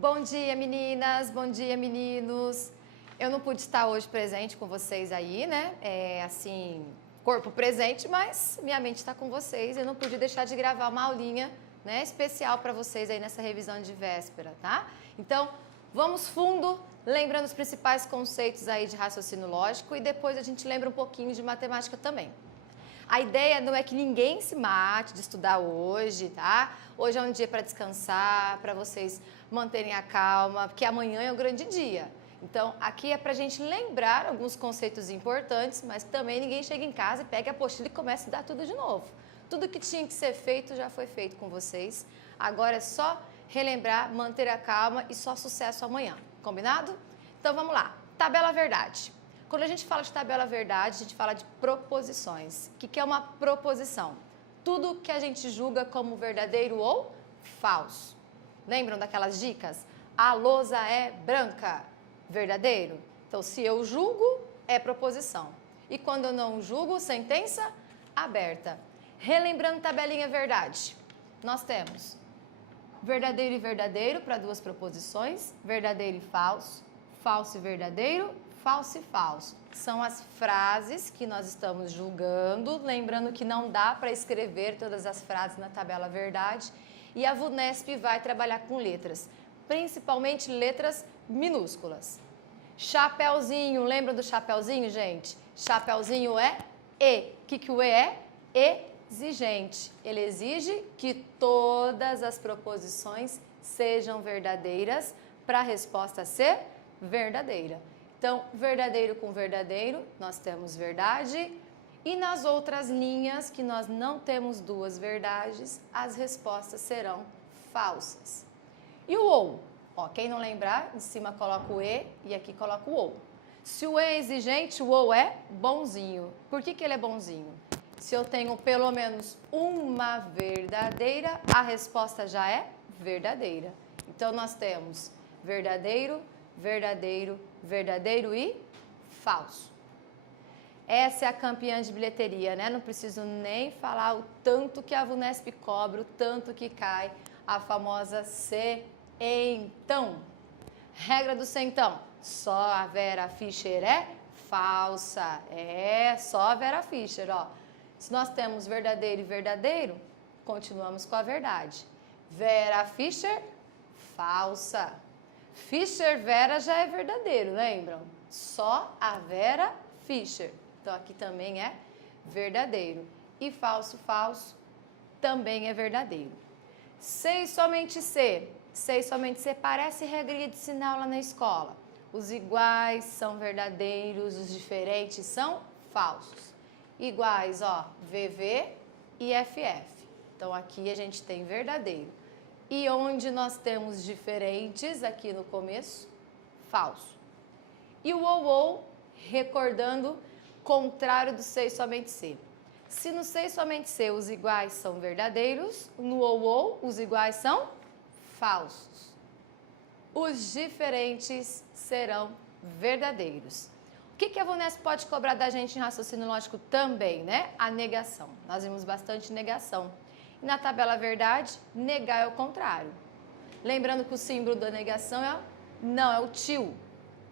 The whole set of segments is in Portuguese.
Bom dia, meninas. Bom dia, meninos. Eu não pude estar hoje presente com vocês aí, né? Assim, corpo presente, mas minha mente está com vocês. Eu não pude deixar de gravar uma aulinha, né, especial para vocês aí nessa revisão de véspera, tá? Então, vamos fundo, lembrando os principais conceitos aí de raciocínio lógico e depois a gente lembra um pouquinho de matemática também. A ideia não é que ninguém se mate de estudar hoje, tá? Hoje é um dia para descansar, para vocês manterem a calma, porque amanhã é um grande dia. Então, aqui é para a gente lembrar alguns conceitos importantes, mas também ninguém chega em casa e pega a apostila e começa a estudar tudo de novo. Tudo que tinha que ser feito já foi feito com vocês. Agora é só relembrar, manter a calma e só sucesso amanhã. Combinado? Então, vamos lá. Tabela verdade. Quando a gente fala de tabela verdade, a gente fala de proposições. O que é uma proposição? Tudo que a gente julga como verdadeiro ou falso. Lembram daquelas dicas? A lousa é branca. Verdadeiro? Então, se eu julgo, é proposição. E quando eu não julgo, sentença aberta. Relembrando tabelinha verdade. Nós temos verdadeiro e verdadeiro para duas proposições, verdadeiro e falso, falso e verdadeiro, falso e falso. São as frases que nós estamos julgando, lembrando que não dá para escrever todas as frases na tabela verdade, e a VUNESP vai trabalhar com letras, principalmente letras minúsculas. Chapeuzinho, lembra do chapeuzinho, gente? Chapeuzinho é E. O que o E é? Exigente. Ele exige que todas as proposições sejam verdadeiras para a resposta ser verdadeira. Então, verdadeiro com verdadeiro, nós temos verdade. E nas outras linhas, que nós não temos duas verdades, as respostas serão falsas. E o ou? Ó, quem não lembrar, em cima coloca o E e aqui coloca o ou. Se o E é exigente, o ou é bonzinho. Por que ele é bonzinho? Se eu tenho pelo menos uma verdadeira, a resposta já é verdadeira. Então, nós temos verdadeiro, verdadeiro, verdadeiro e falso. Essa é a campeã de bilheteria, né? Não preciso nem falar o tanto que a VUNESP cobra, o tanto que cai, a famosa C então. Regra do centão. Só a Vera Fischer é falsa. É, só a Vera Fischer, ó. Se nós temos verdadeiro e verdadeiro, continuamos com a verdade. Vera Fischer, falsa. Fischer Vera já é verdadeiro, lembram? Só a Vera Fischer. Então, aqui também é verdadeiro. E falso, falso, também é verdadeiro. Sei somente ser. Sei somente ser parece regrinha de sinal lá na escola. Os iguais são verdadeiros, os diferentes são falsos. Iguais, ó, VV e FF. Então, aqui a gente tem verdadeiro. E onde nós temos diferentes, aqui no começo, falso. E o ou, recordando, contrário do sei somente ser. Se no sei somente ser os iguais são verdadeiros, no ou, os iguais são falsos. Os diferentes serão verdadeiros. O que a VUNESP pode cobrar da gente em raciocínio lógico também, né? A negação. Nós vimos bastante negação. E na tabela verdade, negar é o contrário. Lembrando que o símbolo da negação é o tio.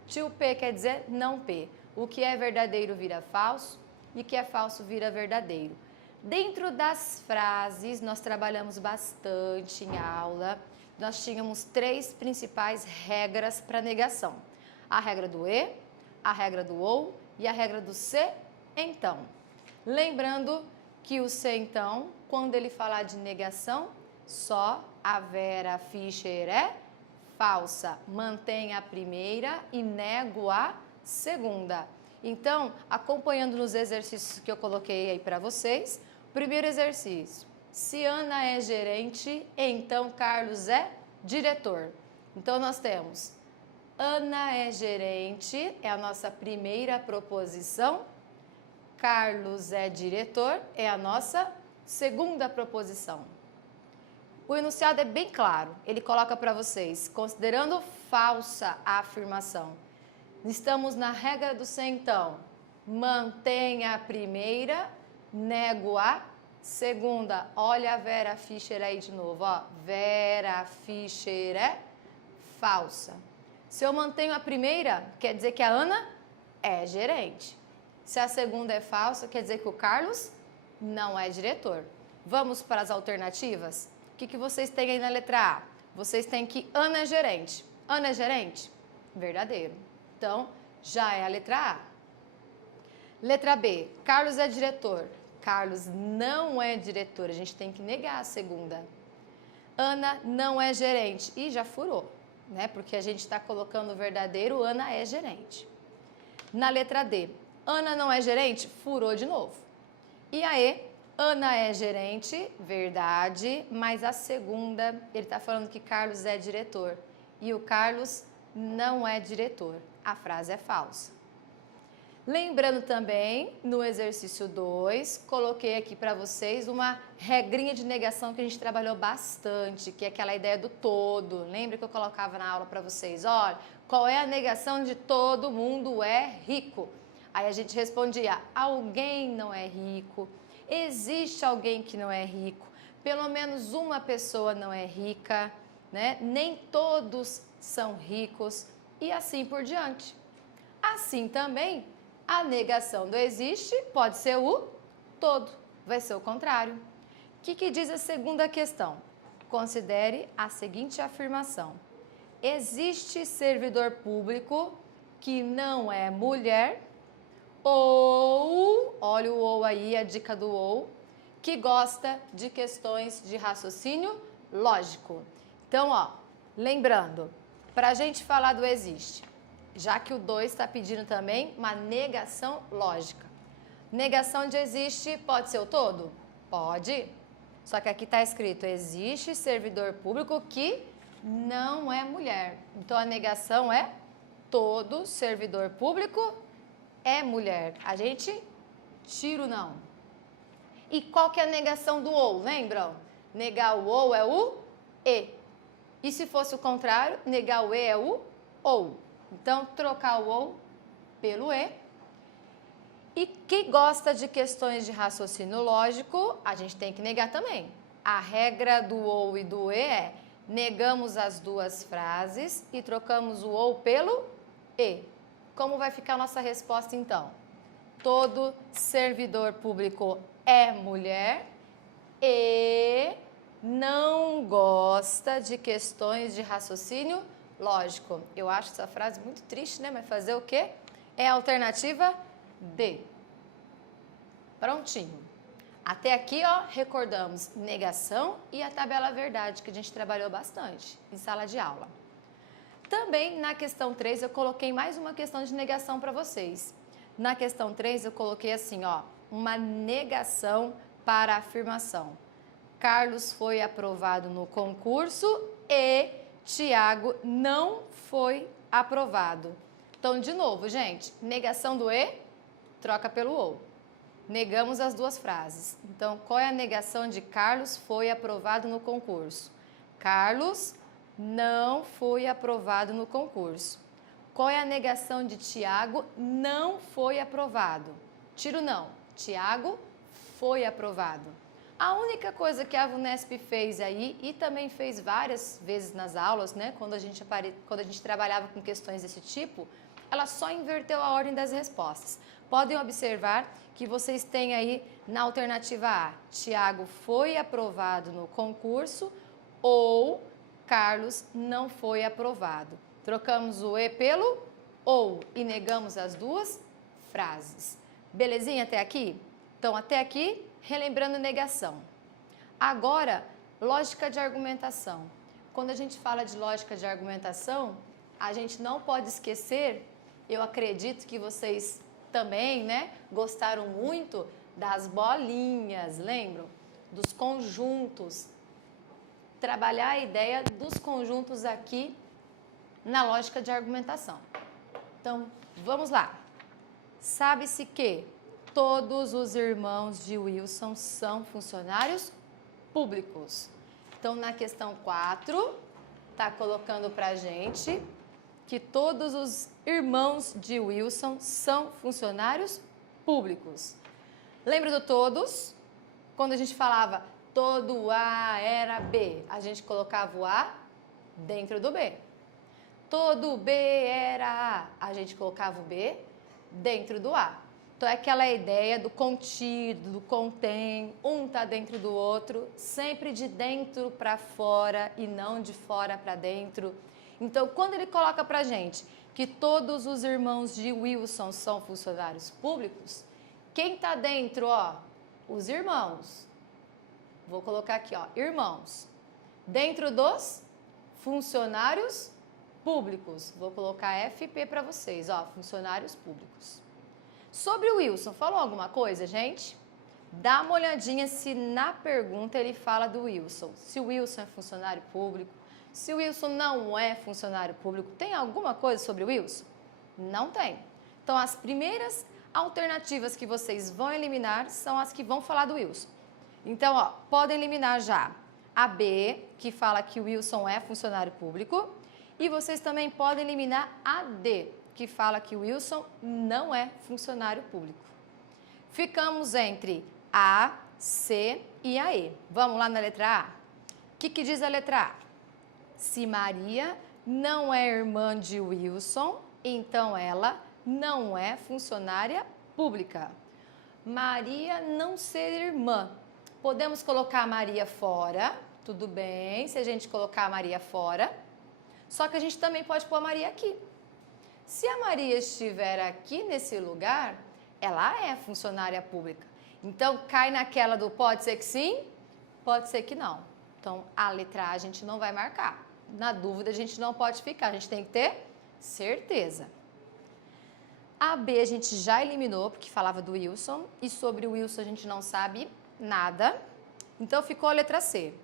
Tio P quer dizer não P. O que é verdadeiro vira falso e o que é falso vira verdadeiro. Dentro das frases, nós trabalhamos bastante em aula. Nós tínhamos 3 principais regras para negação. A regra do E, a regra do ou e a regra do se então. Lembrando que o se então, quando ele falar de negação, só a Vera Fischer é falsa. Mantém a primeira e nego a segunda. Então, acompanhando nos exercícios que eu coloquei aí para vocês, primeiro exercício. Se Ana é gerente, então Carlos é diretor. Então, nós temos Ana é gerente, é a nossa primeira proposição. Carlos é diretor, é a nossa segunda proposição. O enunciado é bem claro, ele coloca para vocês, considerando falsa a afirmação. Estamos na regra do se então. Mantenha a primeira, nego a segunda. Olha a Vera Fischer aí de novo, ó. Vera Fischer é falsa. Se eu mantenho a primeira, quer dizer que a Ana é gerente. Se a segunda é falsa, quer dizer que o Carlos não é diretor. Vamos para as alternativas? O que vocês têm aí na letra A? Vocês têm que Ana é gerente. Ana é gerente? Verdadeiro. Então, já é a letra A. Letra B, Carlos é diretor. Carlos não é diretor, a gente tem que negar a segunda. Ana não é gerente. E já furou, né? Porque a gente está colocando o verdadeiro, Ana é gerente. Na letra D, Ana não é gerente? Furou de novo. E aí, Ana é gerente, verdade, mas a segunda, ele está falando que Carlos é diretor. E o Carlos não é diretor. A frase é falsa. Lembrando também, no exercício 2, coloquei aqui para vocês uma regrinha de negação que a gente trabalhou bastante, que é aquela ideia do todo. Lembra que eu colocava na aula para vocês? Olha, qual é a negação de todo mundo é rico? Aí a gente respondia, alguém não é rico, existe alguém que não é rico, pelo menos uma pessoa não é rica, né? Nem todos são ricos e assim por diante. Assim também, a negação do existe pode ser o todo, vai ser o contrário. O que diz a segunda questão? Considere a seguinte afirmação. Existe servidor público que não é mulher ou, olha o ou aí, a dica do ou, que gosta de questões de raciocínio lógico. Então, ó, lembrando, para a gente falar do existe, já que o 2 está pedindo também uma negação lógica. Negação de existe pode ser o todo? Pode. Só que aqui está escrito, existe servidor público que não é mulher. Então, a negação é todo servidor público é mulher. A gente tira o não. E qual que é a negação do ou? Lembram? Negar o ou é o e. E se fosse o contrário, negar o e é o ou. Então, trocar o ou pelo e. E quem gosta de questões de raciocínio lógico, a gente tem que negar também. A regra do ou e do e é negamos as duas frases e trocamos o ou pelo e. Como vai ficar a nossa resposta então? Todo servidor público é mulher e não gosta de questões de raciocínio lógico. Eu acho essa frase muito triste, né? Mas fazer o quê? É a alternativa D. Prontinho. Até aqui, ó, recordamos negação e a tabela verdade, que a gente trabalhou bastante em sala de aula. Também na questão 3 eu coloquei mais uma questão de negação para vocês. Na questão 3 eu coloquei assim, ó, uma negação para a afirmação. Carlos foi aprovado no concurso e Tiago não foi aprovado. Então, de novo, gente, negação do e, troca pelo ou. Negamos as duas frases. Então, qual é a negação de Carlos foi aprovado no concurso? Carlos não foi aprovado no concurso. Qual é a negação de Tiago não foi aprovado? Tira o não. Tiago foi aprovado. A única coisa que a VUNESP fez aí, e também fez várias vezes nas aulas, né, quando a gente trabalhava com questões desse tipo, ela só inverteu a ordem das respostas. Podem observar que vocês têm aí na alternativa A, Tiago foi aprovado no concurso ou Carlos não foi aprovado. Trocamos o e pelo ou e negamos as duas frases. Belezinha até aqui? Então, até aqui, relembrando negação. Agora, lógica de argumentação. Quando a gente fala de lógica de argumentação, a gente não pode esquecer, eu acredito que vocês também, né, gostaram muito das bolinhas, lembram? Dos conjuntos. Trabalhar a ideia dos conjuntos aqui na lógica de argumentação. Então, vamos lá. Sabe-se que todos os irmãos de Wilson são funcionários públicos. Então, na questão 4, está colocando para a gente que todos os irmãos de Wilson são funcionários públicos. Lembra do todos? Quando a gente falava todo A era B, a gente colocava o A dentro do B. todo B era A. A gente colocava o B dentro do A. Então, é aquela ideia do contido, do contém, um tá dentro do outro, sempre de dentro para fora e não de fora para dentro. Então, quando ele coloca pra gente que todos os irmãos de Wilson são funcionários públicos, quem tá dentro, ó? Os irmãos. Vou colocar aqui, ó, irmãos. Dentro dos funcionários públicos. Vou colocar FP para vocês, ó, funcionários públicos. Sobre o Wilson, falou alguma coisa, gente? Dá uma olhadinha se na pergunta ele fala do Wilson. Se o Wilson é funcionário público, se o Wilson não é funcionário público, tem alguma coisa sobre o Wilson? Não tem. Então, as primeiras alternativas que vocês vão eliminar são as que vão falar do Wilson. Então, ó, podem eliminar já a B, que fala que o Wilson é funcionário público, e vocês também podem eliminar a D, que fala que o Wilson não é funcionário público. Ficamos entre A, C e a E. Vamos lá na letra A? O que diz a letra A? Se Maria não é irmã de Wilson, então ela não é funcionária pública. Maria não ser irmã. Podemos colocar a Maria fora, tudo bem, se a gente colocar a Maria fora. Só que a gente também pode pôr a Maria aqui. Se a Maria estiver aqui nesse lugar, ela é funcionária pública. Então, cai naquela do pode ser que sim, pode ser que não. Então, a letra A a gente não vai marcar. Na dúvida, a gente não pode ficar, a gente tem que ter certeza. A B a gente já eliminou, porque falava do Wilson, e sobre o Wilson a gente não sabe nada. Então, ficou a letra C.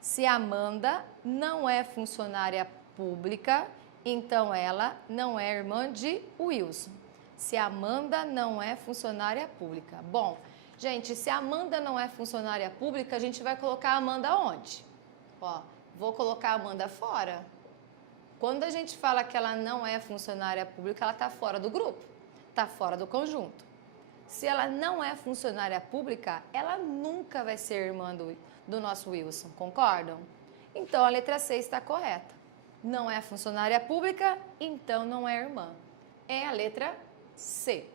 Se Amanda não é funcionária pública, então ela não é irmã de Wilson. Se Amanda não é funcionária pública. Bom, gente, se Amanda não é funcionária pública, a gente vai colocar a Amanda onde? Ó, vou colocar a Amanda fora. Quando a gente fala que ela não é funcionária pública, ela está fora do grupo, está fora do conjunto. Se ela não é funcionária pública, ela nunca vai ser irmã do nosso Wilson, concordam? Então, a letra C está correta. Não é funcionária pública, então não é irmã. É a letra C.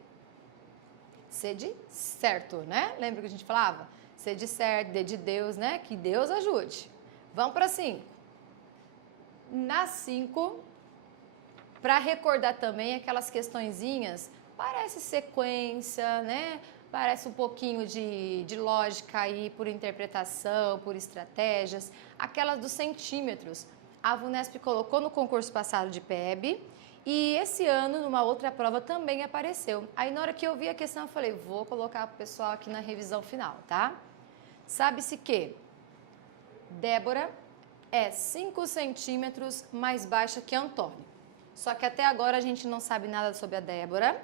C de certo, né? Lembra que a gente falava? C de certo, D de Deus, né? Que Deus ajude. Vamos para 5. Na 5, para recordar também aquelas questõezinhas, parece sequência, né? Parece um pouquinho de lógica aí por interpretação, por estratégias. Aquelas dos centímetros. A VUNESP colocou no concurso passado de PEB e esse ano, numa outra prova, também apareceu. Aí, na hora que eu vi a questão, eu falei, vou colocar para o pessoal aqui na revisão final, tá? Sabe-se que Débora é 5 centímetros mais baixa que Antônio. Só que até agora a gente não sabe nada sobre a Débora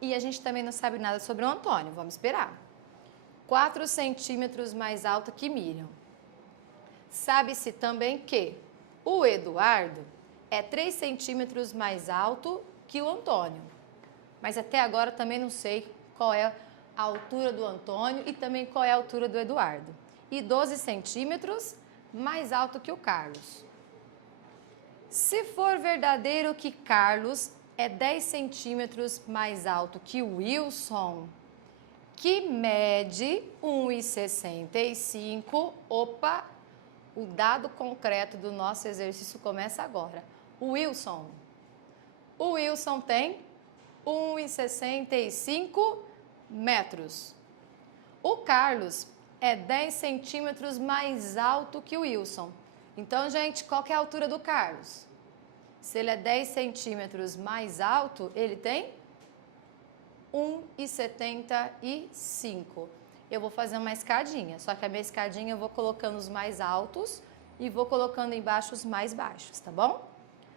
e a gente também não sabe nada sobre o Antônio. Vamos esperar. 4 centímetros mais alta que Miriam. Sabe-se também que o Eduardo é 3 centímetros mais alto que o Antônio. Mas até agora também não sei qual é a altura do Antônio e também qual é a altura do Eduardo. E 12 centímetros mais alto que o Carlos. Se for verdadeiro que Carlos é 10 centímetros mais alto que o Wilson, que mede 1,65, opa, o dado concreto do nosso exercício começa agora. O Wilson tem 1,65 metros. O Carlos é 10 centímetros mais alto que o Wilson. Então, gente, qual que é a altura do Carlos? Se ele é 10 centímetros mais alto, ele tem 1,75. Eu vou fazer uma escadinha, só que a minha escadinha eu vou colocando os mais altos e vou colocando embaixo os mais baixos, tá bom?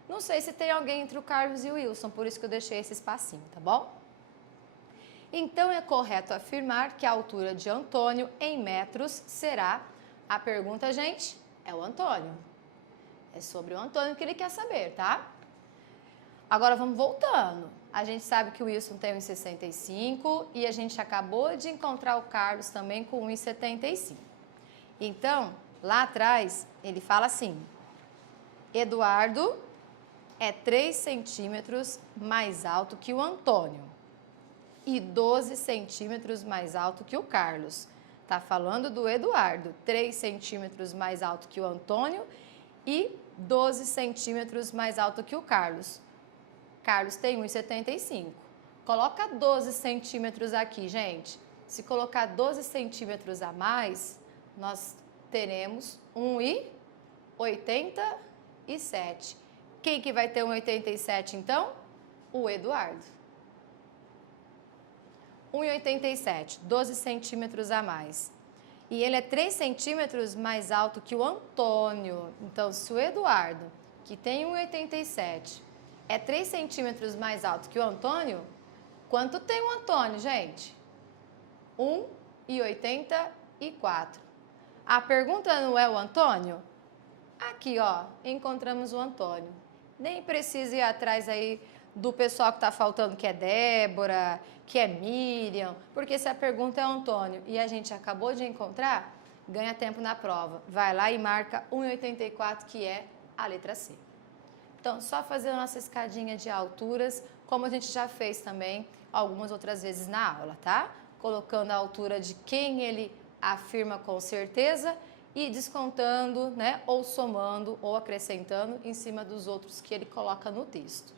Não sei se tem alguém entre o Carlos e o Wilson, por isso que eu deixei esse espacinho, tá bom? Então, é correto afirmar que a altura de Antônio em metros será... A pergunta, gente, é o Antônio. É sobre o Antônio que ele quer saber, tá? Agora, vamos voltando. A gente sabe que o Wilson tem 1,65 e a gente acabou de encontrar o Carlos também com 1,75. Então, lá atrás, ele fala assim, Eduardo é 3 centímetros mais alto que o Antônio e 12 centímetros mais alto que o Carlos. Tá falando do Eduardo, 3 centímetros mais alto que o Antônio e 12 centímetros mais alto que o Carlos. Carlos tem 1,75. Coloca 12 centímetros aqui, gente. Se colocar 12 centímetros a mais, nós teremos 1,87. Quem que vai ter 1,87 então? O Eduardo. 1,87, 12 centímetros a mais. E ele é 3 centímetros mais alto que o Antônio. Então, se o Eduardo, que tem 1,87, é 3 centímetros mais alto que o Antônio, quanto tem o Antônio, gente? 1,84. A pergunta não é o Antônio? Aqui, ó, encontramos o Antônio. Nem precisa ir atrás aí do pessoal que está faltando, que é Débora, que é Miriam, porque se a pergunta é o Antônio e a gente acabou de encontrar, ganha tempo na prova. Vai lá e marca 1,84, que é a letra C. Então, só fazer a nossa escadinha de alturas, como a gente já fez também algumas outras vezes na aula, tá? Colocando a altura de quem ele afirma com certeza e descontando, né, ou somando ou acrescentando em cima dos outros que ele coloca no texto.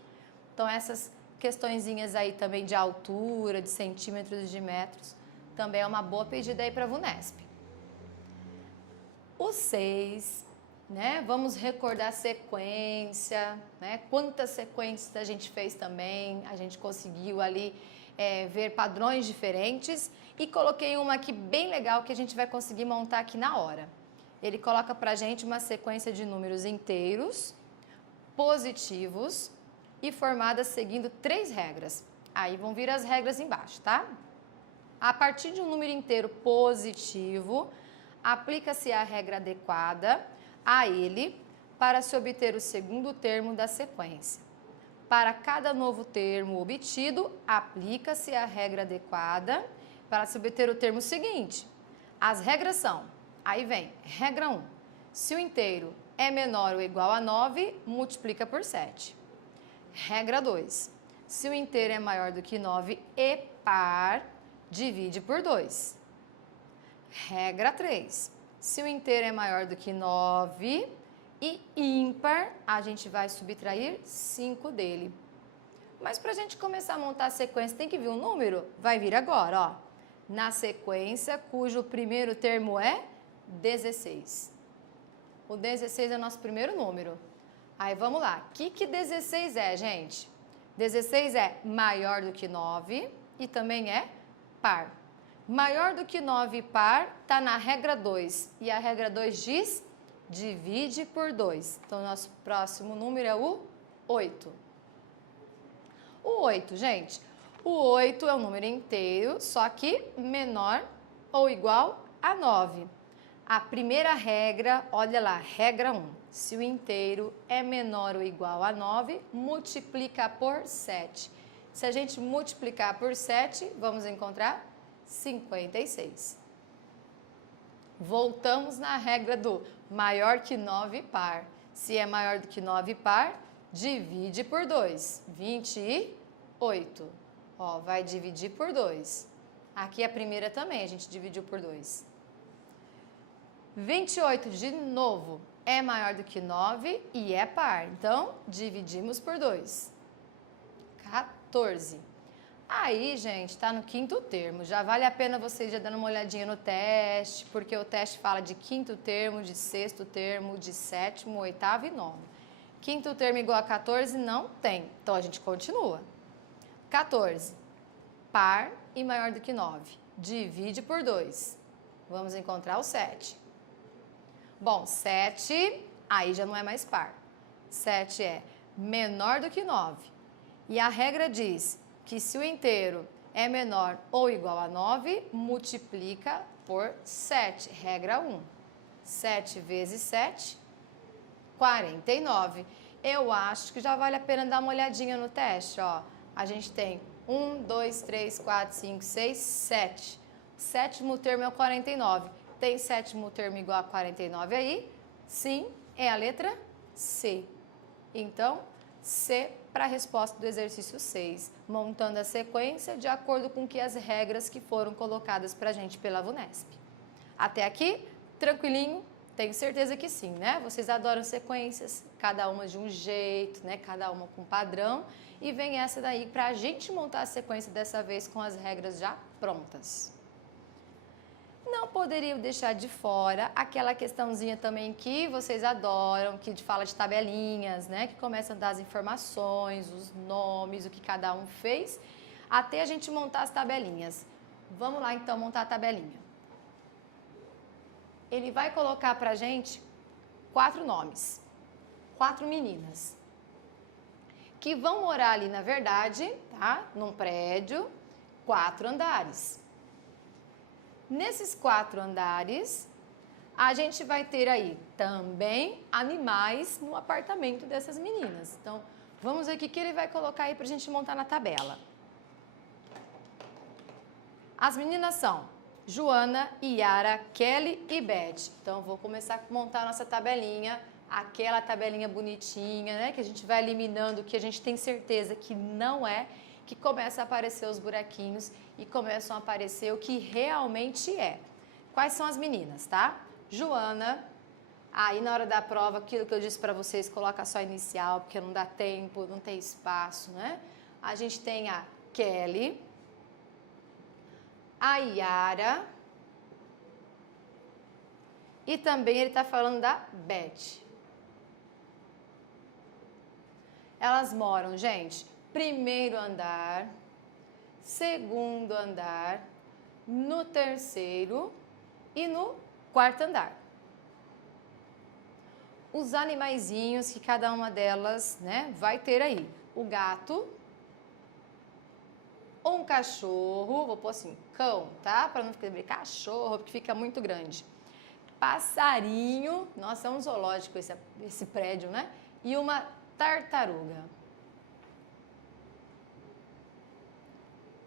Então, essas questõezinhas aí também de altura, de centímetros e de metros, também é uma boa pedida aí para a VUNESP. O 6, né, vamos recordar a sequência, né, quantas sequências a gente fez também, a gente conseguiu ali ver padrões diferentes e coloquei uma aqui bem legal que a gente vai conseguir montar aqui na hora. Ele coloca pra gente uma sequência de números inteiros, positivos e formadas seguindo 3 regras. Aí vão vir as regras embaixo, tá? A partir de um número inteiro positivo, aplica-se a regra adequada a ele para se obter o segundo termo da sequência. Para cada novo termo obtido, aplica-se a regra adequada para se obter o termo seguinte. As regras são, aí vem, regra 1. Se o inteiro é menor ou igual a 9, multiplica por 7. Regra 2. Se o inteiro é maior do que 9 e par, divide por 2. Regra 3. Se o inteiro é maior do que 9 e ímpar, a gente vai subtrair 5 dele. Mas para a gente começar a montar a sequência, tem que vir um número? Vai vir agora, ó. Na sequência, cujo primeiro termo é 16. O 16 é o nosso primeiro número. Aí vamos lá. O que 16 é, gente? 16 é maior do que 9 e também é par. Maior do que 9 par está na regra 2. E a regra 2 diz divide por 2. Então, nosso próximo número é o 8. O 8, gente. O 8 é um número inteiro, só que menor ou igual a 9. A primeira regra, olha lá, regra 1. Se o inteiro é menor ou igual a 9, multiplica por 7. Se a gente multiplicar por 7, vamos encontrar 56. Voltamos na regra do maior que 9 par. Se é maior do que 9 par, divide por 2. 28. Ó, vai dividir por 2. Aqui a primeira também, a gente dividiu por 2. 28, de novo, é maior do que 9 e é par. Então, dividimos por 2. 14. Aí, gente, tá no quinto termo. Já vale a pena vocês já dando uma olhadinha no teste, porque o teste fala de quinto termo, de sexto termo, de sétimo, oitavo e nono. Quinto termo igual a 14 não tem. Então, a gente continua. 14. Par e maior do que 9. Divide por 2. Vamos encontrar o 7. Bom, 7, aí já não é mais par. 7 é menor do que 9. E a regra diz que se o inteiro é menor ou igual a 9, multiplica por 7. Regra 1. 7 vezes 7, 49. Eu acho que já vale a pena dar uma olhadinha no teste, ó. A gente tem 1, 2, 3, 4, 5, 6, 7. Sétimo termo é o 49. Tem sétimo termo igual a 49 aí? Sim, é a letra C. Então, C para a resposta do exercício 6, montando a sequência de acordo com que as regras que foram colocadas para a gente pela VUNESP. Até aqui, tranquilinho? Tenho certeza que sim, né? Vocês adoram sequências, cada uma de um jeito, né? Cada uma com padrão. E vem essa daí para a gente montar a sequência dessa vez com as regras já prontas. Não poderia deixar de fora aquela questãozinha também que vocês adoram, que fala de tabelinhas, né? Que começa a dar as informações, os nomes, o que cada um fez, até a gente montar as tabelinhas. Vamos lá então montar a tabelinha. Ele vai colocar pra gente 4 nomes, 4 meninas, que vão morar ali, na verdade, tá? Num prédio, 4 andares. Nesses 4 andares, a gente vai ter aí também animais no apartamento dessas meninas. Então, vamos ver o que ele vai colocar aí pra gente montar na tabela. As meninas são Joana, Yara, Kelly e Beth. Então, vou começar a montar a nossa tabelinha, aquela tabelinha bonitinha, né? Que a gente vai eliminando o que a gente tem certeza que não é, que começa a aparecer os buraquinhos e começam a aparecer o que realmente é. Quais são as meninas, tá? Joana, aí na hora da prova, aquilo que eu disse para vocês, coloca só inicial, porque não dá tempo, não tem espaço, né? A gente tem a Kelly, a Yara e também ele está falando da Beth. Elas moram, gente, primeiro andar, segundo andar, no terceiro e no quarto andar. Os animaizinhos que cada uma delas, né, vai ter aí. O gato, um cachorro, vou pôr assim, cão, tá? Para não ficar cachorro, porque fica muito grande. Passarinho, nossa, é um zoológico esse prédio, né? E uma tartaruga.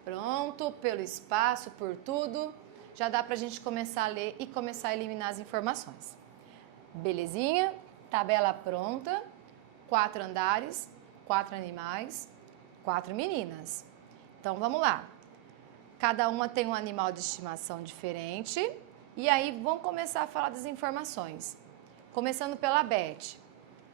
Pronto, pelo espaço, por tudo, já dá pra gente começar a ler e começar a eliminar as informações. Belezinha? Tabela pronta, 4 andares, 4 animais, 4 meninas. Então, vamos lá. Cada uma tem um animal de estimação diferente. E aí, vamos começar a falar das informações. Começando pela Beth.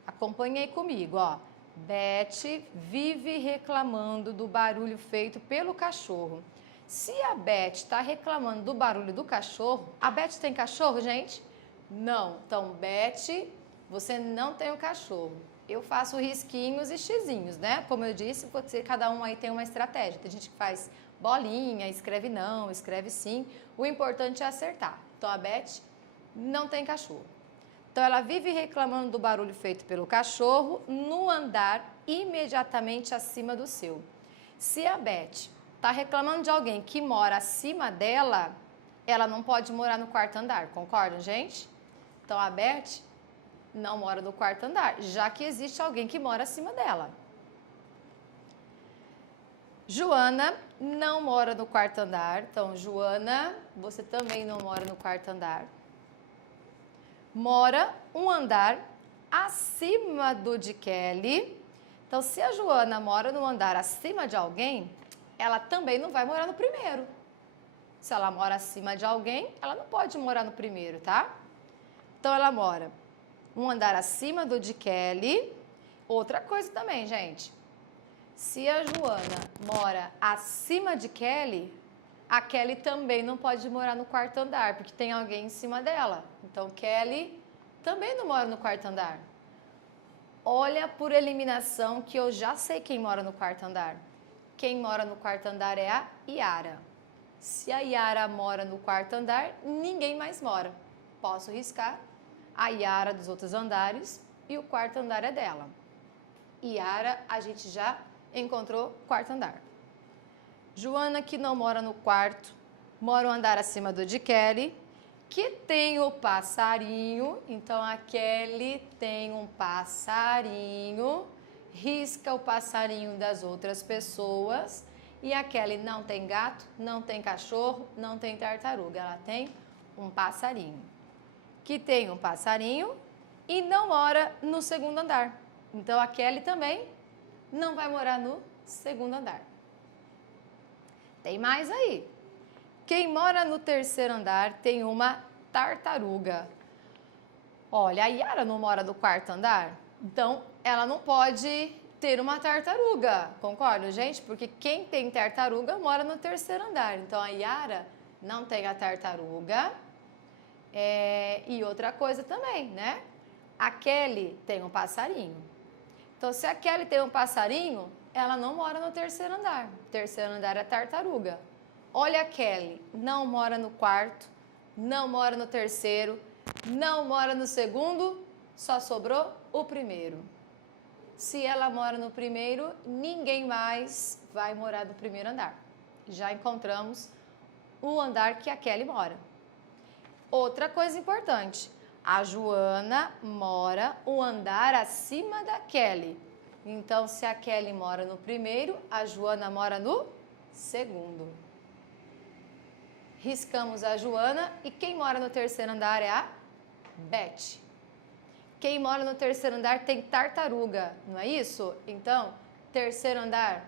Acompanhe aí comigo, ó. Beth vive reclamando do barulho feito pelo cachorro. Se a Beth está reclamando do barulho do cachorro... A Beth tem cachorro, gente? Não. Então, Beth, você não tem o cachorro. Eu faço risquinhos e xizinhos, né? Como eu disse, cada um aí tem uma estratégia. Tem gente que faz bolinha, escreve não, escreve sim. O importante é acertar. Então, a Beth não tem cachorro. Então, ela vive reclamando do barulho feito pelo cachorro no andar imediatamente acima do seu. Se a Beth está reclamando de alguém que mora acima dela, ela não pode morar no quarto andar, concordam, gente? Então, a Beth não mora no quarto andar, já que existe alguém que mora acima dela. Joana não mora no quarto andar, então, Joana, você também não mora no quarto andar. Mora um andar acima do de Kelly. Então, se a Joana mora no andar acima de alguém, ela também não vai morar no primeiro. Se ela mora acima de alguém, ela não pode morar no primeiro, tá? Então, ela mora um andar acima do de Kelly. Outra coisa também, gente. Se a Joana mora acima de Kelly, a Kelly também não pode morar no quarto andar, porque tem alguém em cima dela. Então, Kelly também não mora no quarto andar. Olha por eliminação que eu já sei quem mora no quarto andar. Quem mora no quarto andar é a Yara. Se a Yara mora no quarto andar, ninguém mais mora. Posso riscar a Yara dos outros andares e o quarto andar é dela. Yara, a gente já encontrou quarto andar. Joana, que não mora no quarto, mora um andar acima do de Kelly, que tem o passarinho. Então, a Kelly tem um passarinho, risca o passarinho das outras pessoas. E a Kelly não tem gato, não tem cachorro, não tem tartaruga. Ela tem um passarinho, que tem um passarinho e não mora no segundo andar. Então, a Kelly também não vai morar no segundo andar. Tem mais aí. Quem mora no terceiro andar tem uma tartaruga. Olha, a Yara não mora no quarto andar, então ela não pode ter uma tartaruga, concorda, gente? Porque quem tem tartaruga mora no terceiro andar. Então a Yara não tem a tartaruga. E outra coisa também, né? A Kelly tem um passarinho. Então, se a Kelly tem um passarinho, ela não mora no terceiro andar. O terceiro andar é tartaruga. Olha a Kelly, não mora no quarto, não mora no terceiro, não mora no segundo, só sobrou o primeiro. Se ela mora no primeiro, ninguém mais vai morar no primeiro andar. Já encontramos o andar que a Kelly mora. Outra coisa importante, a Joana mora um andar acima da Kelly. Então, se a Kelly mora no primeiro, a Joana mora no segundo. Riscamos a Joana e quem mora no terceiro andar é a Beth. Quem mora no terceiro andar tem tartaruga, não é isso? Então, terceiro andar,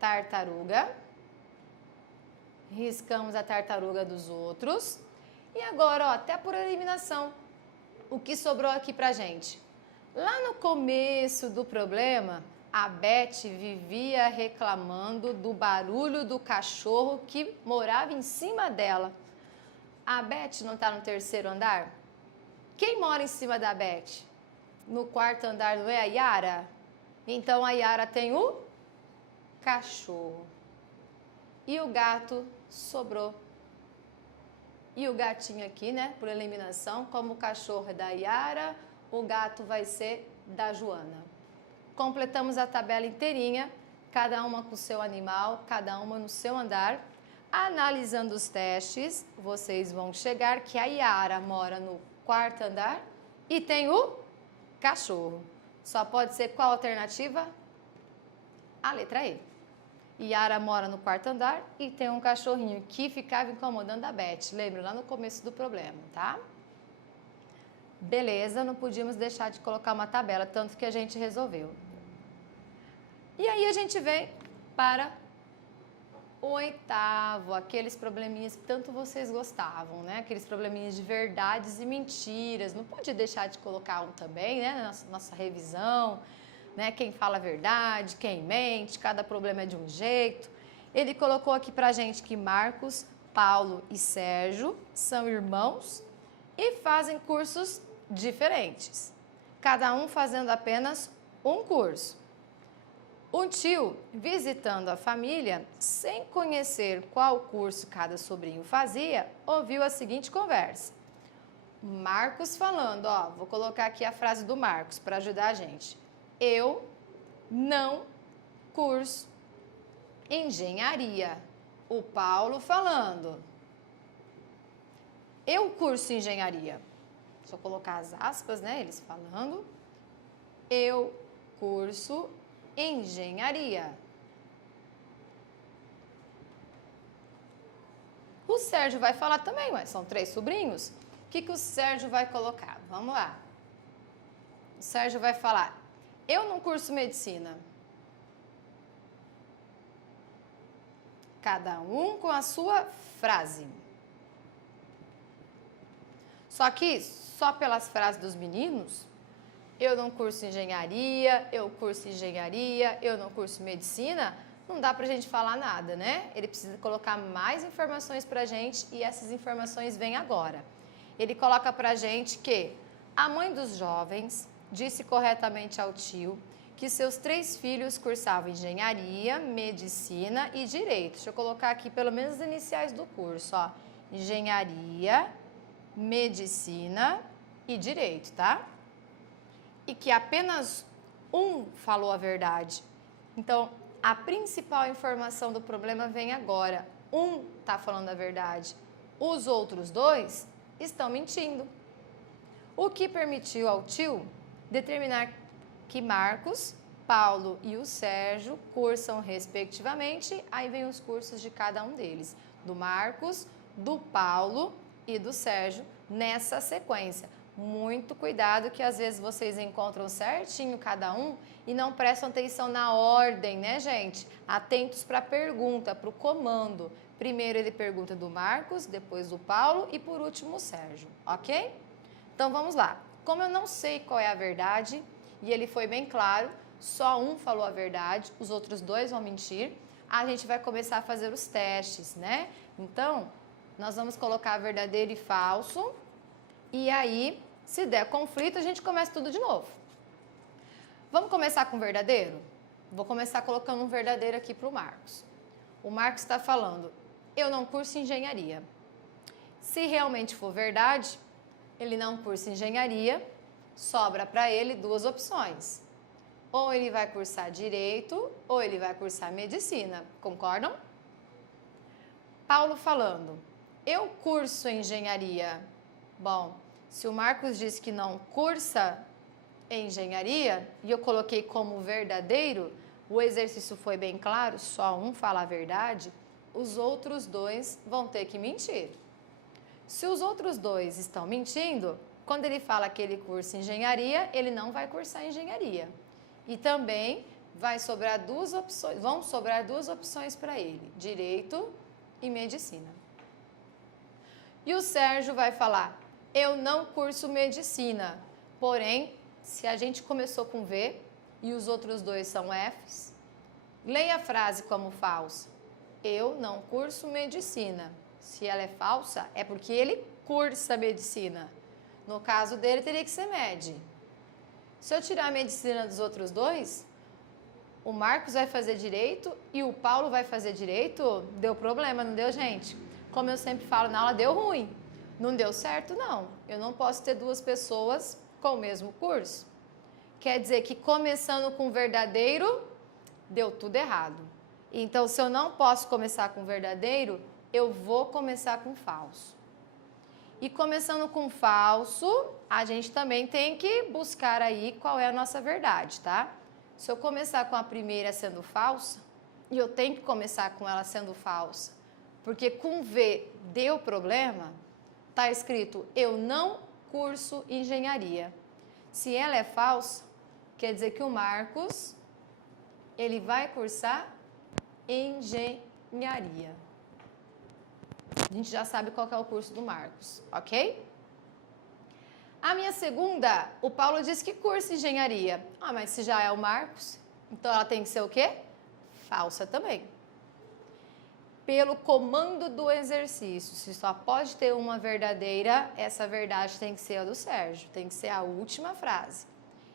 tartaruga. Riscamos a tartaruga dos outros. E agora, ó, até por eliminação, o que sobrou aqui pra gente? Lá no começo do problema, a Beth vivia reclamando do barulho do cachorro que morava em cima dela. A Beth não está no terceiro andar? Quem mora em cima da Beth? No quarto andar não é a Yara? Então a Yara tem o cachorro. E o gato sobrou. E o gatinho aqui, né, por eliminação, como o cachorro é da Yara, o gato vai ser da Joana. Completamos a tabela inteirinha, cada uma com o seu animal, cada uma no seu andar. Analisando os testes, vocês vão chegar que a Yara mora no quarto andar e tem o cachorro. Só pode ser qual alternativa? A letra E. Yara mora no quarto andar e tem um cachorrinho que ficava incomodando a Beth. Lembra lá no começo do problema, tá? Beleza, não podíamos deixar de colocar uma tabela, tanto que a gente resolveu. E aí a gente vem para o oitavo, aqueles probleminhas que tanto vocês gostavam, né? Aqueles probleminhas de verdades e mentiras. Não pode deixar de colocar um também, né? Nossa revisão, né? Quem fala a verdade, quem mente, cada problema é de um jeito. Ele colocou aqui pra gente que Marcos, Paulo e Sérgio são irmãos e fazem cursos diferentes, cada um fazendo apenas um curso. Um tio, visitando a família, sem conhecer qual curso cada sobrinho fazia, ouviu a seguinte conversa. Marcos falando, ó, vou colocar aqui a frase do Marcos para ajudar a gente. Eu não curso engenharia. O Paulo falando. Eu curso engenharia. Deixa eu colocar as aspas, né? Eles falando. Eu curso engenharia. O Sérgio vai falar também, mas são 3 sobrinhos. O que o Sérgio vai colocar? Vamos lá. O Sérgio vai falar, eu não curso medicina. Cada um com a sua frase. Só que, só pelas frases dos meninos, eu não curso engenharia, eu curso engenharia, eu não curso medicina, não dá pra gente falar nada, né? Ele precisa colocar mais informações pra gente e essas informações vêm agora. Ele coloca pra gente que a mãe dos jovens disse corretamente ao tio que seus 3 filhos cursavam engenharia, medicina e direito. Deixa eu colocar aqui pelo menos as iniciais do curso, ó. Engenharia, medicina e direito, tá? E que apenas um falou a verdade. Então, a principal informação do problema vem agora. Um está falando a verdade. Os outros 2 estão mentindo. O que permitiu ao tio determinar que Marcos, Paulo e o Sérgio cursam respectivamente. Aí vem os cursos de cada um deles. Do Marcos, do Paulo e do Sérgio nessa sequência. Muito cuidado que às vezes vocês encontram certinho cada um e não prestam atenção na ordem, né, gente? Atentos para a pergunta, para o comando. Primeiro ele pergunta do Marcos, depois do Paulo e por último o Sérgio, ok? Então vamos lá. Como eu não sei qual é a verdade, e ele foi bem claro, só um falou a verdade, os outros dois vão mentir, a gente vai começar a fazer os testes, né? Então, nós vamos colocar verdadeiro e falso, e aí, se der conflito, a gente começa tudo de novo. Vamos começar com verdadeiro? Vou começar colocando um verdadeiro aqui para o Marcos. O Marcos está falando, eu não curso engenharia. Se realmente for verdade, ele não cursa engenharia, sobra para ele duas opções. Ou ele vai cursar direito, ou ele vai cursar medicina. Concordam? Paulo falando, eu curso engenharia. Bom, se o Marcos disse que não cursa engenharia, e eu coloquei como verdadeiro, o exercício foi bem claro, só um fala a verdade, os outros dois vão ter que mentir. Se os outros dois estão mentindo, quando ele fala que ele cursa engenharia, ele não vai cursar engenharia. E também vão sobrar duas opções para ele, direito e medicina. E o Sérgio vai falar, eu não curso medicina, porém, se a gente começou com V e os outros dois são Fs, leia a frase como falsa. Eu não curso medicina. Se ela é falsa, é porque ele cursa medicina. No caso dele, teria que ser med. Se eu tirar a medicina dos outros dois, o Marcos vai fazer direito e o Paulo vai fazer direito, deu problema, não deu, gente? Como eu sempre falo na aula, deu ruim. Não deu certo, não. Eu não posso ter duas pessoas com o mesmo curso. Quer dizer que começando com verdadeiro, deu tudo errado. Então, se eu não posso começar com verdadeiro, eu vou começar com falso. E começando com falso, a gente também tem que buscar aí qual é a nossa verdade, tá? Se eu começar com a primeira sendo falsa, e eu tenho que começar com ela sendo falsa, porque com V deu problema, tá escrito eu não curso engenharia. Se ela é falsa, quer dizer que o Marcos, ele vai cursar engenharia. A gente já sabe qual que é o curso do Marcos, ok? A minha segunda, o Paulo disse que cursa engenharia. Ah, mas se já é o Marcos, então ela tem que ser o quê? Falsa também. Pelo comando do exercício, se só pode ter uma verdadeira, essa verdade tem que ser a do Sérgio, tem que ser a última frase.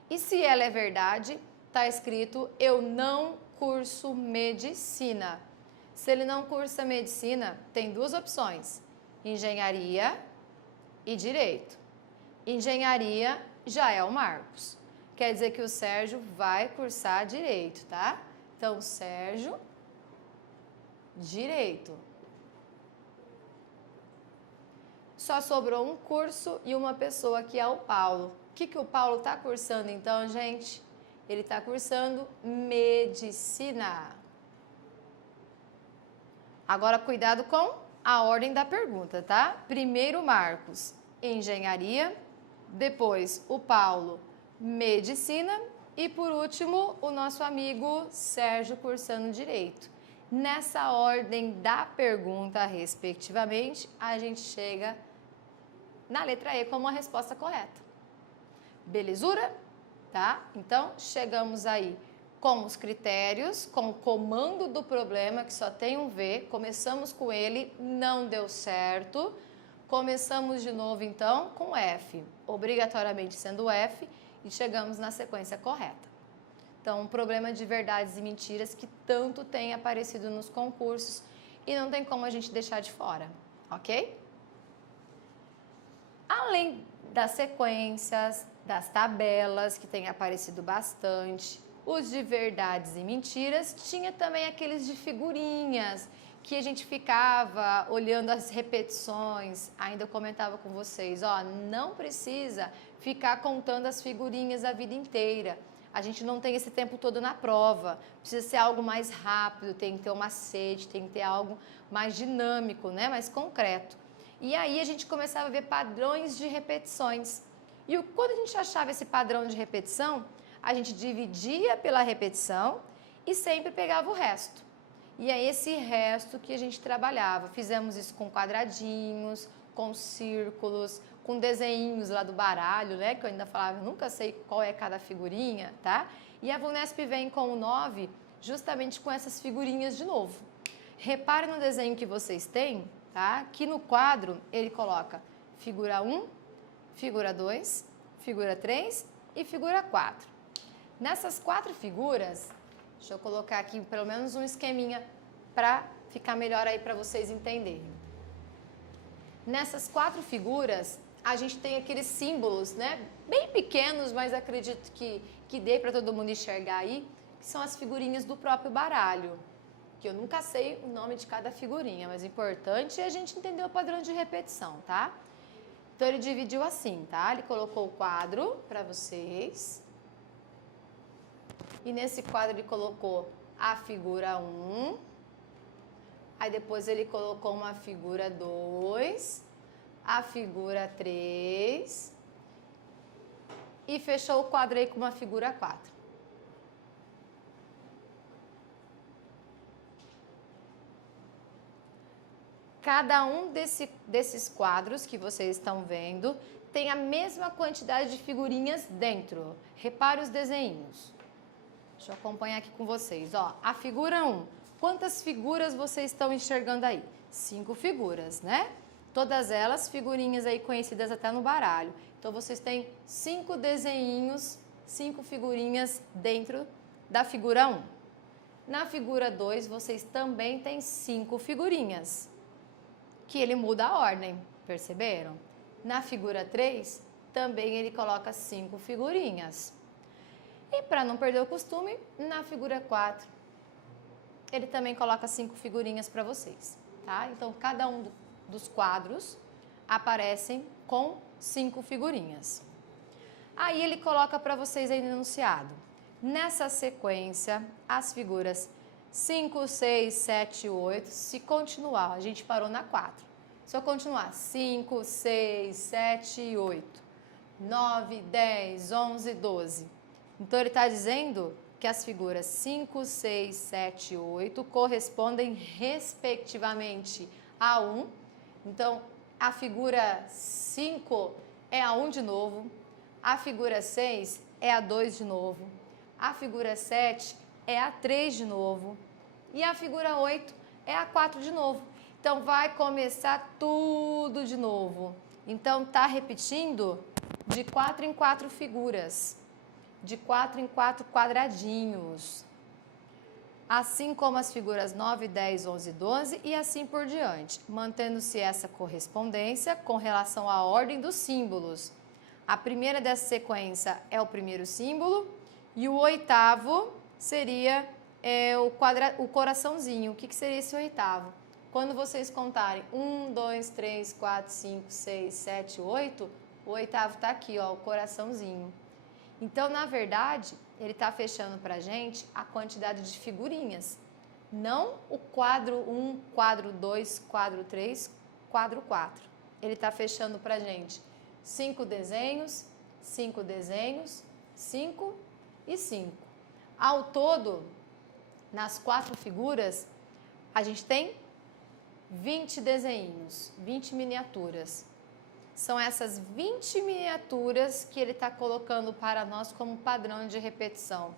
E se ela é verdade, está escrito, eu não curso medicina. Se ele não cursa medicina, tem duas opções, engenharia e direito. Engenharia já é o Marcos, quer dizer que o Sérgio vai cursar direito, tá? Então, Sérgio, direito. Só sobrou um curso e uma pessoa que é o Paulo. O que o Paulo está cursando então, gente? Ele está cursando medicina. Agora, cuidado com a ordem da pergunta, tá? Primeiro, Marcos, engenharia. Depois, o Paulo, medicina. E, por último, o nosso amigo Sérgio cursando direito. Nessa ordem da pergunta, respectivamente, a gente chega na letra E como a resposta correta. Belezura? Tá? Então, chegamos aí com os critérios, com o comando do problema, que só tem um V. Começamos com ele, não deu certo. Começamos de novo, então, com F, obrigatoriamente sendo F, e chegamos na sequência correta. Então, um problema de verdades e mentiras que tanto tem aparecido nos concursos e não tem como a gente deixar de fora, ok? Além das sequências, das tabelas, que tem aparecido bastante, os de verdades e mentiras, tinha também aqueles de figurinhas, que a gente ficava olhando as repetições, ainda eu comentava com vocês, ó, não precisa ficar contando as figurinhas a vida inteira. A gente não tem esse tempo todo na prova, precisa ser algo mais rápido, tem que ter um macete, tem que ter algo mais dinâmico, né? Mais concreto. E aí a gente começava a ver padrões de repetições. E quando a gente achava esse padrão de repetição, a gente dividia pela repetição e sempre pegava o resto. E é esse resto que a gente trabalhava. Fizemos isso com quadradinhos, com círculos, com desenhinhos lá do baralho, né? Que eu ainda falava, eu nunca sei qual é cada figurinha, tá? E a VUNESP vem com o 9 justamente com essas figurinhas de novo. Repare no desenho que vocês têm, tá? Que no quadro ele coloca figura 1, figura 2, figura 3 e figura 4. Nessas 4 figuras, deixa eu colocar aqui pelo menos um esqueminha para ficar melhor aí para vocês entenderem. Nessas 4 figuras, a gente tem aqueles símbolos, né? Bem pequenos, mas acredito que dê para todo mundo enxergar aí, que são as figurinhas do próprio baralho. Que eu nunca sei o nome de cada figurinha, mas o importante é a gente entender o padrão de repetição, tá? Então, ele dividiu assim, tá? Ele colocou o quadro para vocês. E nesse quadro ele colocou a figura 1. Aí depois ele colocou uma figura 2, a figura 3. E fechou o quadro aí com uma figura 4. Cada um desses quadros que vocês estão vendo tem a mesma quantidade de figurinhas dentro. Repare os desenhos. Deixa eu acompanhar aqui com vocês. Ó, a figura 1. Quantas figuras vocês estão enxergando aí? 5 figuras, né? Todas elas figurinhas aí conhecidas até no baralho. Então, vocês têm 5 desenhinhos, 5 figurinhas dentro da figura 1. Na figura 2, vocês também têm 5 figurinhas. Que ele muda a ordem, perceberam? Na figura 3, também ele coloca 5 figurinhas. E para não perder o costume, na figura 4, ele também coloca 5 figurinhas para vocês, tá? Então, cada um dos quadros aparecem com 5 figurinhas. Aí ele coloca para vocês aí no enunciado. Nessa sequência, as figuras 5, 6, 7, 8, se continuar, a gente parou na 4. Se eu continuar, 5, 6, 7, 8, 9, 10, 11, 12. Então, ele está dizendo que as figuras 5, 6, 7, 8 correspondem respectivamente a 1. Então, a figura 5 é a 1 de novo, a figura 6 é a 2 de novo, a figura 7 é a 3 de novo e a figura 8 é a 4 de novo. Então, vai começar tudo de novo. Então, tá repetindo de 4 em 4 figuras, de 4 em 4 quadradinhos. Assim como as figuras 9, 10, 11, 12 e assim por diante, mantendo-se essa correspondência com relação à ordem dos símbolos. A primeira dessa sequência é o primeiro símbolo e o oitavo seria o coraçãozinho. O que seria esse oitavo? Quando vocês contarem 1, 2, 3, 4, 5, 6, 7, 8, o oitavo está aqui, ó, o coraçãozinho. Então, na verdade, ele está fechando para a gente a quantidade de figurinhas, não o quadro 1, quadro 2, quadro 3, quadro 4. Ele está fechando para a gente 5 desenhos, 5 desenhos, 5 e 5. Ao todo, nas 4 figuras, a gente tem 20 desenhos, 20 miniaturas. São essas 20 miniaturas que ele está colocando para nós como padrão de repetição.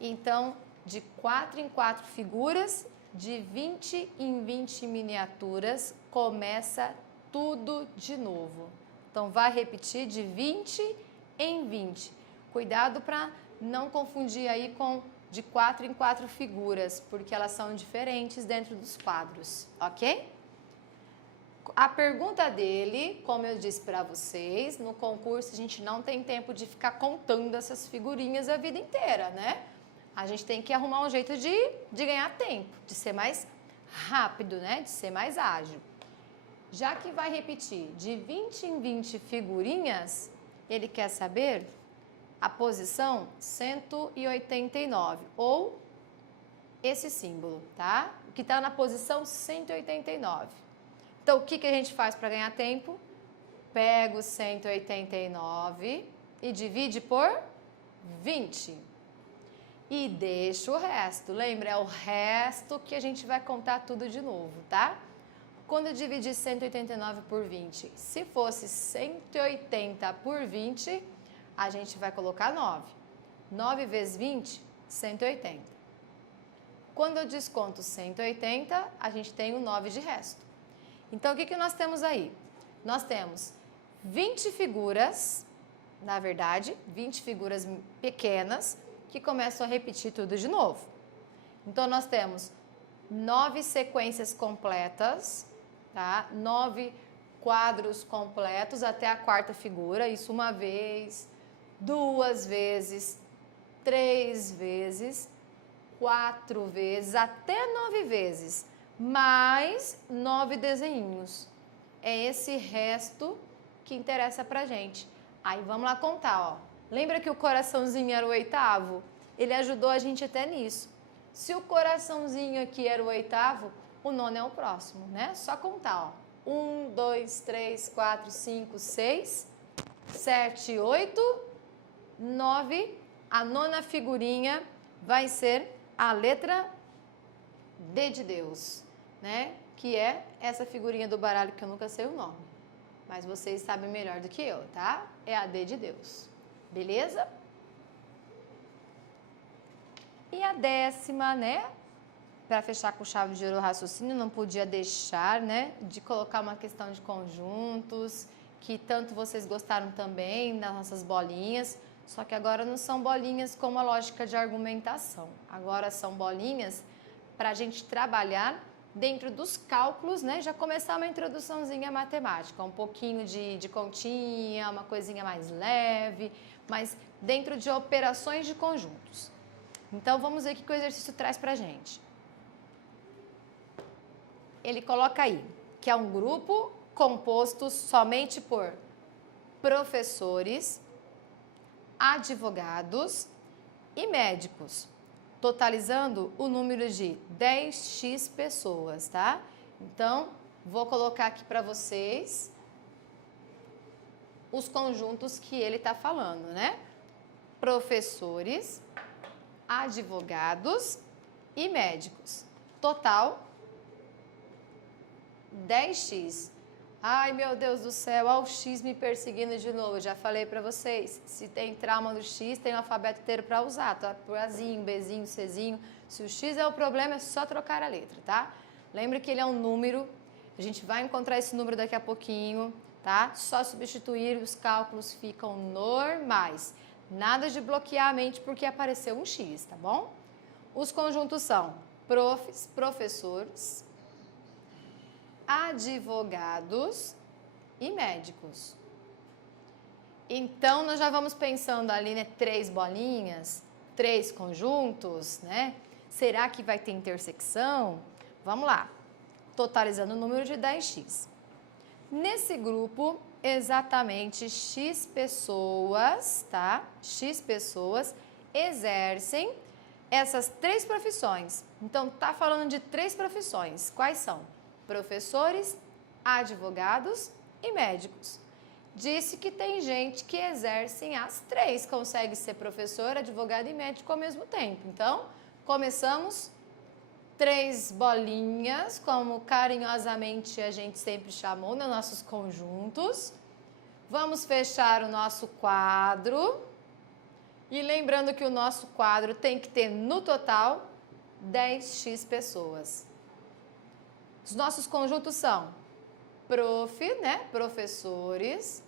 Então, de 4 em 4 figuras, de 20 em 20 miniaturas, começa tudo de novo. Então, vai repetir de 20 em 20. Cuidado para não confundir aí com de 4 em 4 figuras, porque elas são diferentes dentro dos quadros, ok? A pergunta dele, como eu disse para vocês, no concurso a gente não tem tempo de ficar contando essas figurinhas a vida inteira, né? A gente tem que arrumar um jeito de ganhar tempo, de ser mais rápido, né? De ser mais ágil. Já que vai repetir de 20 em 20 figurinhas, ele quer saber a posição 189, ou esse símbolo, tá? Que está na posição 189. Então, o que a gente faz para ganhar tempo? pega o 189 e divide por 20. E deixa o resto. Lembra? É o resto que a gente vai contar tudo de novo, tá? Quando eu dividir 189 por 20, se fosse 180 por 20, a gente vai colocar 9. 9 vezes 20, 180. Quando eu desconto 180, a gente tem o 9 de resto. Então, o que nós temos aí? Nós temos 20 figuras, na verdade, 20 figuras pequenas, que começam a repetir tudo de novo. Então, nós temos 9 sequências completas, tá? 9 quadros completos até a quarta figura, isso uma vez, 2 vezes, 3 vezes, 4 vezes, até 9 vezes, mais 9 desenhinhos. É esse resto que interessa pra gente. Aí vamos lá contar, ó. Lembra que o coraçãozinho era o oitavo? Ele ajudou a gente até nisso. Se o coraçãozinho aqui era o oitavo, o nono é o próximo, né? Só contar, ó. 1, 2, 3, 4, 5, 6, 7, 8, 9. A nona figurinha vai ser a letra D de Deus, né? Que é essa figurinha do baralho que eu nunca sei o nome. Mas vocês sabem melhor do que eu, tá? É a D de Deus. Beleza? E a décima, né? Para fechar com chave de ouro o raciocínio, não podia deixar, né, de colocar uma questão de conjuntos, que tanto vocês gostaram também das nossas bolinhas, só que agora não são bolinhas com uma lógica de argumentação. Agora são bolinhas para a gente trabalhar dentro dos cálculos, né? Já começar uma introduçãozinha matemática, um pouquinho de continha, uma coisinha mais leve, mas dentro de operações de conjuntos. Então, vamos ver o que o exercício traz para a gente. Ele coloca aí que é um grupo composto somente por professores, advogados e médicos, totalizando o número de 10x pessoas, tá? Então, vou colocar aqui para vocês os conjuntos que ele está falando, né? Professores, advogados e médicos. Total, 10x. Ai, meu Deus do céu, olha o X me perseguindo de novo. Já falei para vocês, se tem trauma no X, tem o alfabeto inteiro para usar, tá? Azinho, Bzinho, Czinho. Se o X é o problema, é só trocar a letra, tá? Lembre que ele é um número, a gente vai encontrar esse número daqui a pouquinho, tá? Só substituir, os cálculos ficam normais. Nada de bloquear a mente porque apareceu um X, tá bom? Os conjuntos são professores, advogados e médicos. Então, nós já vamos pensando ali, né, 3 bolinhas, 3 conjuntos, né? Será que vai ter intersecção? Vamos lá. Totalizando o número de 10x. Nesse grupo, exatamente x pessoas, tá? X pessoas exercem essas 3 profissões. Então, tá falando de 3 profissões. Quais são? Professores, advogados e médicos. Disse que tem gente que exercem as 3, consegue ser professor, advogado e médico ao mesmo tempo. Então, começamos 3 bolinhas, como carinhosamente a gente sempre chamou nos nossos conjuntos. Vamos fechar o nosso quadro. E lembrando que o nosso quadro tem que ter no total 10x pessoas. Os nossos conjuntos são professores,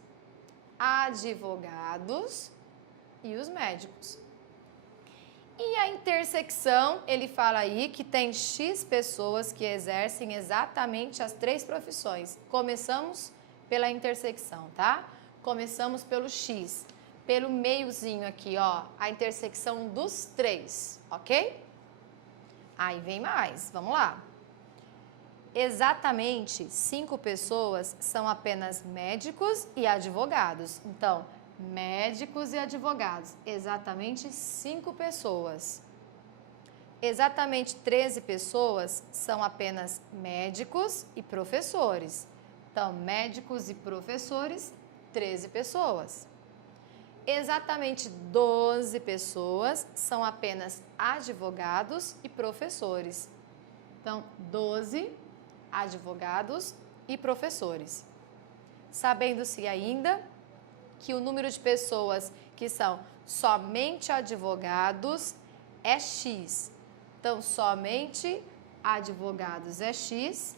advogados e os médicos. E a intersecção, ele fala aí que tem x pessoas que exercem exatamente as 3 profissões. Começamos pela intersecção, tá? Começamos pelo x, pelo meiozinho aqui, ó, a intersecção dos 3, ok? Aí vem mais, vamos lá. Exatamente 5 pessoas são apenas médicos e advogados. Então, médicos e advogados, exatamente 5 pessoas. Exatamente 13 pessoas são apenas médicos e professores. Então, médicos e professores, 13 pessoas. Exatamente 12 pessoas são apenas advogados e professores. Então, 12 advogados e professores. Sabendo-se ainda que o número de pessoas que são somente advogados é X. Então, somente advogados é X.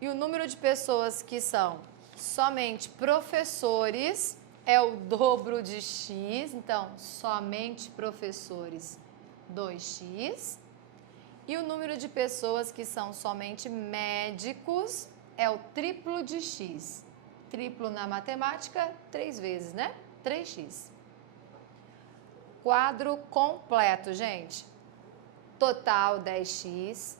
E o número de pessoas que são somente professores é o dobro de X. Então, somente professores, 2X. E o número de pessoas que são somente médicos é o triplo de X. Triplo na matemática, 3 vezes, né? 3x. Quadro completo, gente. Total 10x.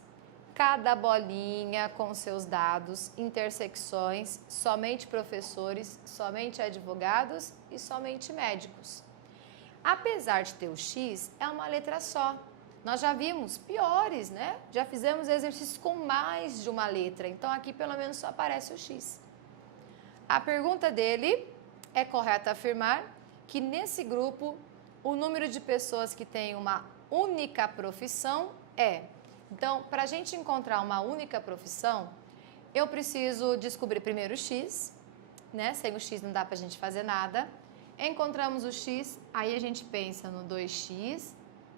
Cada bolinha com seus dados, intersecções, somente professores, somente advogados e somente médicos. Apesar de ter o x, é uma letra só. Nós já vimos piores, né? Já fizemos exercícios com mais de uma letra, então aqui pelo menos só aparece o x. A pergunta dele é correto afirmar que nesse grupo o número de pessoas que têm uma única profissão é. Então, para a gente encontrar uma única profissão, eu preciso descobrir primeiro o x, né? Sem o x não dá para a gente fazer nada. Encontramos o x, aí a gente pensa no 2x,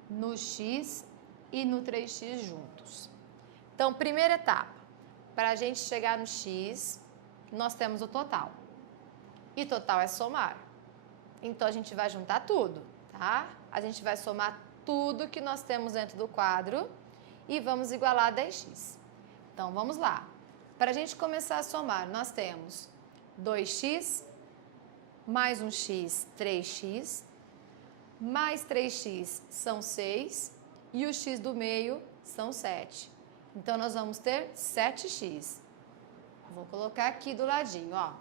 no x e no 3x juntos. Então, primeira etapa, para a gente chegar no x, nós temos o total. E total é somar. Então, a gente vai juntar tudo, tá? A gente vai somar tudo que nós temos dentro do quadro e vamos igualar a 10x. Então, vamos lá. Para a gente começar a somar, nós temos 2x mais 1x, 3x, mais 3x são 6 e o x do meio são 7. Então, nós vamos ter 7x. Vou colocar aqui do ladinho, ó.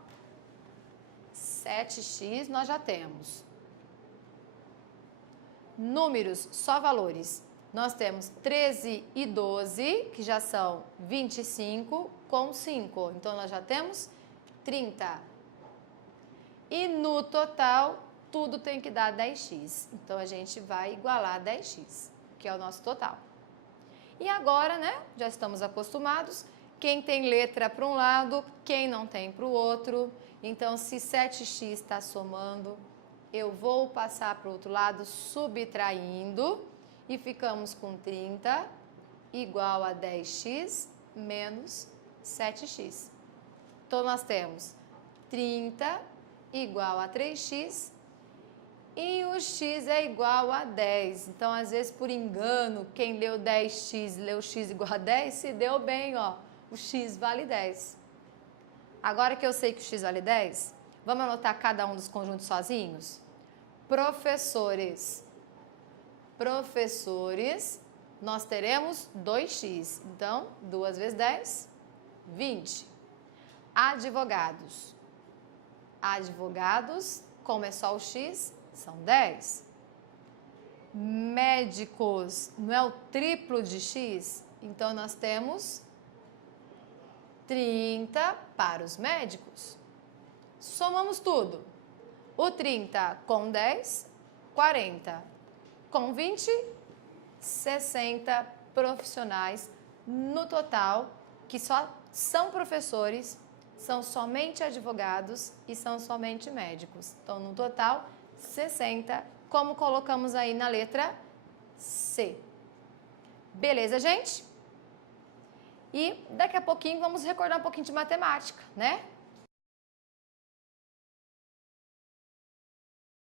7x nós já temos. Números, só valores. Nós temos 13 e 12, que já são 25, com 5. Então, nós já temos 30. E no total, tudo tem que dar 10x. Então, a gente vai igualar 10x, que é o nosso total. E agora, né, já estamos acostumados, quem tem letra para um lado, quem não tem para o outro. Então, se 7x está somando, eu vou passar para o outro lado subtraindo e ficamos com 30 igual a 10x menos 7x. Então, nós temos 30 igual a 3x e o x é igual a 10. Então, às vezes, por engano, quem leu 10x leu x igual a 10, se deu bem, ó, o x vale 10. Agora que eu sei que o x vale 10, vamos anotar cada um dos conjuntos sozinhos? Professores. Professores, nós teremos 2x. Então, 2 vezes 10, 20. Advogados. Advogados, como é só o x, são 10. Médicos, não é o triplo de x? Então, nós temos 30 para os médicos. Somamos tudo. O 30 com 10, 40. Com 20, 60 profissionais no total, que só são professores, são somente advogados e são somente médicos. Então, no total, 60, como colocamos aí na letra C. Beleza, gente? E daqui a pouquinho vamos recordar um pouquinho de matemática, né?